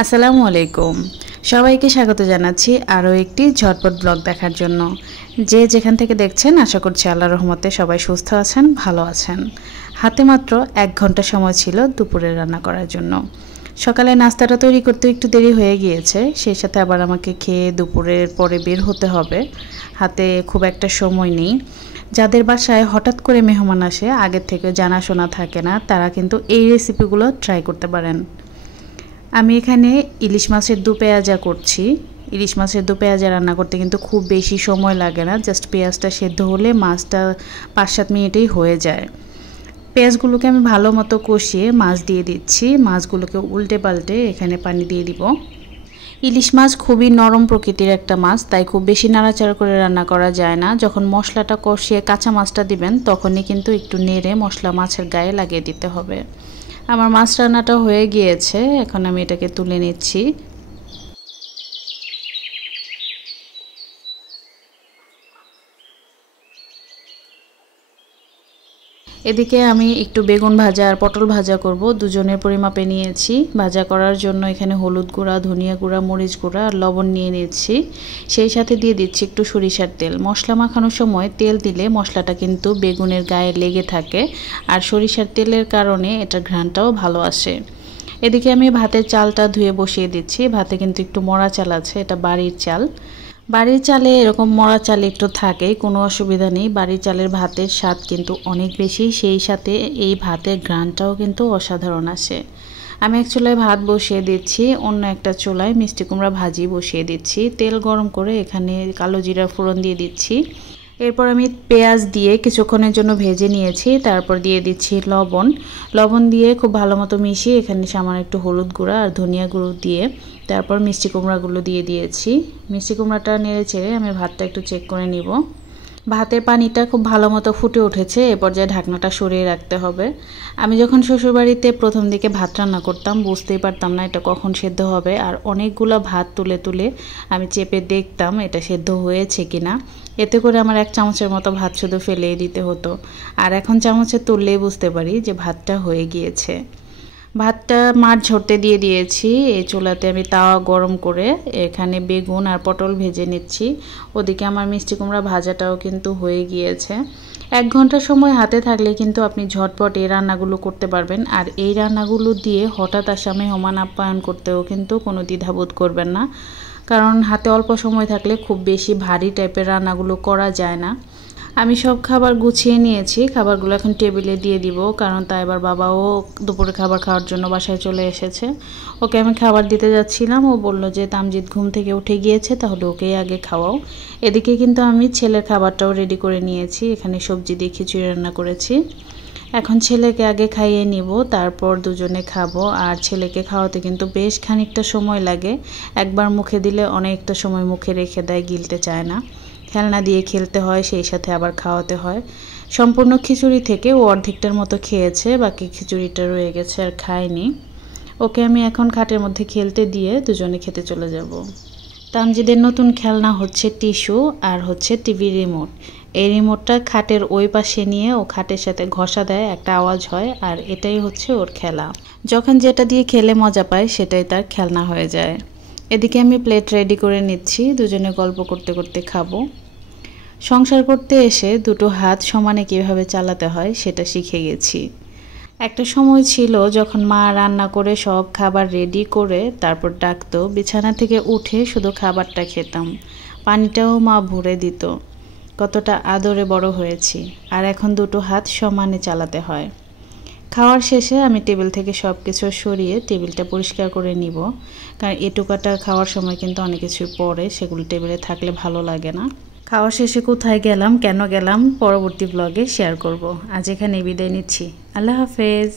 আসসালামু আলাইকুম। সবাইকে স্বাগত জানাচ্ছি আরও একটি ঝটপট ব্লগ দেখার জন্য। যে যেখান থেকে দেখছেন আশা করছি আল্লাহর রহমতে সবাই সুস্থ আছেন, ভালো আছেন। হাতে মাত্র 1 ঘন্টা সময় ছিল দুপুরে রান্না করার জন্য। সকালে নাস্তাটা তৈরি করতে একটু দেরি হয়ে গিয়েছে, সেই সাথে আবার আমাকে খেয়ে দুপুরের পরে বের হতে হবে। হাতে খুব একটা সময় নেই। যাদের বাসায় হঠাৎ করে মেহমান আসে, আগের থেকে জানাশোনা থাকে না, তারা কিন্তু এই রেসিপিগুলো ট্রাই করতে পারেন। আমি এখানে ইলিশ মাছের দু পেঁয়াজা করছি। ইলিশ মাছের দু পেঁয়াজা রান্না করতে কিন্তু খুব বেশি সময় লাগে না, জাস্ট পেঁয়াজটা সেদ্ধ হলে মাছটা 5-7 মিনিটেই হয়ে যায়। পেঁয়াজগুলোকে আমি ভালো মতো কষিয়ে মাছ দিয়ে দিচ্ছি। মাছগুলোকে উল্টে পাল্টে এখানে পানি দিয়ে দিব। ইলিশ মাছ খুবই নরম প্রকৃতির একটা মাছ, তাই খুব বেশি নাড়াচাড়া করে রান্না করা যায় না। যখন মশলাটা কষিয়ে কাঁচা মাছটা দিবেন তখনই কিন্তু একটু নেড়ে মশলা মাছের গায়ে লাগিয়ে দিতে হবে। আমার মাছ রান্নাটা হয়ে গিয়েছে, এখন আমি এটাকে তুলে নিচ্ছি। এদিকে আমি একটু বেগুন ভাজা আর পটল ভাজা করব, দুজনের পরিমাপে নিয়েছি। ভাজা করার জন্য এখানে হলুদ গুঁড়া, ধনিয়া গুঁড়া, মরিচ গুঁড়া আর লবণ নিয়ে নিচ্ছি। সেই সাথে দিয়ে দিচ্ছি একটু সরিষার তেল। মশলা মাখানোর সময় তেল দিলে মশলাটা কিন্তু বেগুনের গায়ে লেগে থাকে, আর সরিষার তেলের কারণে এটার ঘ্রাণটাও ভালো আসে। এদিকে আমি ভাতের চালটা ধুয়ে বসিয়ে দিচ্ছি। ভাতে কিন্তু একটু মরা চাল আছে, এটা বাড়ির চাল। বাড়ির চালে এরকম মরা চাল একটু থাকেই, কোনো অসুবিধা নেই। বাড়ির চালের ভাতের স্বাদ কিন্তু অনেক বেশি, সেই সাথে এই ভাতের ঘ্রাণটাও কিন্তু অসাধারণ আসে। আমি এক চুলায় ভাত বসিয়ে দিচ্ছি, অন্য একটা চুলায় মিষ্টি কুমড়া ভাজি বসিয়ে দিচ্ছি। তেল গরম করে এখানে কালো জিরা ফোড়ন দিয়ে দিচ্ছি। এরপর আমি পেঁয়াজ দিয়ে কিছুক্ষণের জন্য ভেজে নিয়েছি। তারপর দিয়ে দিচ্ছি লবণ দিয়ে খুব ভালো মতো মিশিয়ে এখানে সামান্য একটু হলুদ গুঁড়া আর ধনিয়া গুঁড়ো দিয়ে তারপর মিষ্টি কুমড়াগুলো দিয়ে দিয়েছি। মিষ্টি কুমড়াটা নেড়ে চেড়ে আমি ভাতটা একটু চেক করে নিব। ভাতের পানিটা খুব ভালো মতো ফুটে উঠেছে, এ পর্যায়ে ঢাকনাটা সরিয়ে রাখতে হবে। আমি যখন শ্বশুরবাড়িতে প্রথম দিকে ভাত রান্না করতাম বুঝতেই পারতাম না এটা কখন সেদ্ধ হবে, আর অনেকগুলো ভাত তুলে তুলে আমি চেপে দেখতাম এটা সেদ্ধ হয়েছে কিনা। এতে করে আমার 1 চামচের মতো ভাত শুধু ফেলেই দিতে হতো, আর এখন চামচে তুললেই বুঝতে পারি যে ভাতটা হয়ে গিয়েছে। ভাতটা মাছ ঝরতে দিয়ে দিয়েছি। এই চুলাতে আমি তাওয়া গরম করে এখানে বেগুন আর পটল ভেজে নিচ্ছি। ওদিকে আমার মিষ্টি কুমড়া ভাজাটাও কিন্তু হয়ে গিয়েছে। 1 ঘন্টা সময় হাতে থাকলে কিন্তু আপনি ঝটপট এই রান্নাগুলো করতে পারবেন, আর এই রান্নাগুলো দিয়ে হঠাৎ আসা মেহমান আপ্যায়ন করতেও কিন্তু কোনো দ্বিধাবোধ করবেন না, কারণ হাতে অল্প সময় থাকলে খুব বেশি ভারী টাইপের রান্নাগুলো করা যায় না। আমি সব খাবার গুছিয়ে নিয়েছি, খাবারগুলো এখন টেবিলে দিয়ে দিব, কারণ তাই এবার বাবাও দুপুরে খাবার খাওয়ার জন্য বাসায় চলে এসেছে। ওকে আমি খাবার দিতে যাচ্ছিলাম, ও বলল যে তামজিৎ ঘুম থেকে উঠে গিয়েছে, তাহলে ওকেই আগে খাওয়াও। এদিকে কিন্তু আমি ছেলের খাবারটাও রেডি করে নিয়েছি। এখানে সবজি দিয়ে খিচুড়ি রান্না করেছি। এখন ছেলেকে আগে খাইয়ে নিব, তারপর দুজনে খাবো। আর ছেলেকে খাওয়াতে কিন্তু বেশ খানিকটা সময় লাগে, একবার মুখে দিলে অনেকটা সময় মুখে রেখে দেয়, গিলতে চায় না। খেলনা দিয়ে খেলতে হয়, সেই সাথে আবার খাওয়াতে হয়। সম্পূর্ণ খিচুড়ি থেকে ও অর্ধেকটার মতো খেয়েছে, বাকি খিচুড়িটা রয়ে গেছে আর খায়নি। ওকে আমি এখন খাটের মধ্যে খেলতে দিয়ে দুজনে খেতে চলে যাব। তামজিদের নতুন খেলনা হচ্ছে টিস্যু আর হচ্ছে টিভি রিমোট। এই রিমোটটা খাটের ওই পাশে নিয়ে ও খাটের সাথে ঘষা দেয়, একটা আওয়াজ হয়, আর এটাই হচ্ছে ওর খেলা। যখন যেটা দিয়ে খেলে মজা পায় সেটাই তার খেলনা হয়ে যায়। এদিকে আমি প্লেট রেডি করে নিচ্ছি, দুজনে গল্প করতে করতে খাবো। সংসার করতে এসে দুটো হাত সমানে কিভাবে চালাতে হয় সেটা শিখে গেছি। একটা সময় ছিল যখন মা রান্না করে সব খাবার রেডি করে তারপর ডাকতো, বিছানা থেকে উঠে শুধু খাবারটা খেতাম, পানিটাও মা ভরে দিত। কতটা আদরে বড় হয়েছি, আর এখন দুটো হাত সমানে চালাতে হয়। খাওয়ার শেষে আমি টেবিল থেকে সব কিছু সরিয়ে টেবিলটা পরিষ্কার করে নিব, কারণ এটুকাটা খাওয়ার সময় কিন্তু অনেক কিছু পড়ে, সেগুলো টেবিলে থাকলে ভালো লাগে না। খাওয়া শেষে কোথায় গেলাম, কেন গেলাম, পরবর্তী ব্লগে শেয়ার করব। আজ এখানে বিদায় নিচ্ছি। আল্লাহ হাফেজ।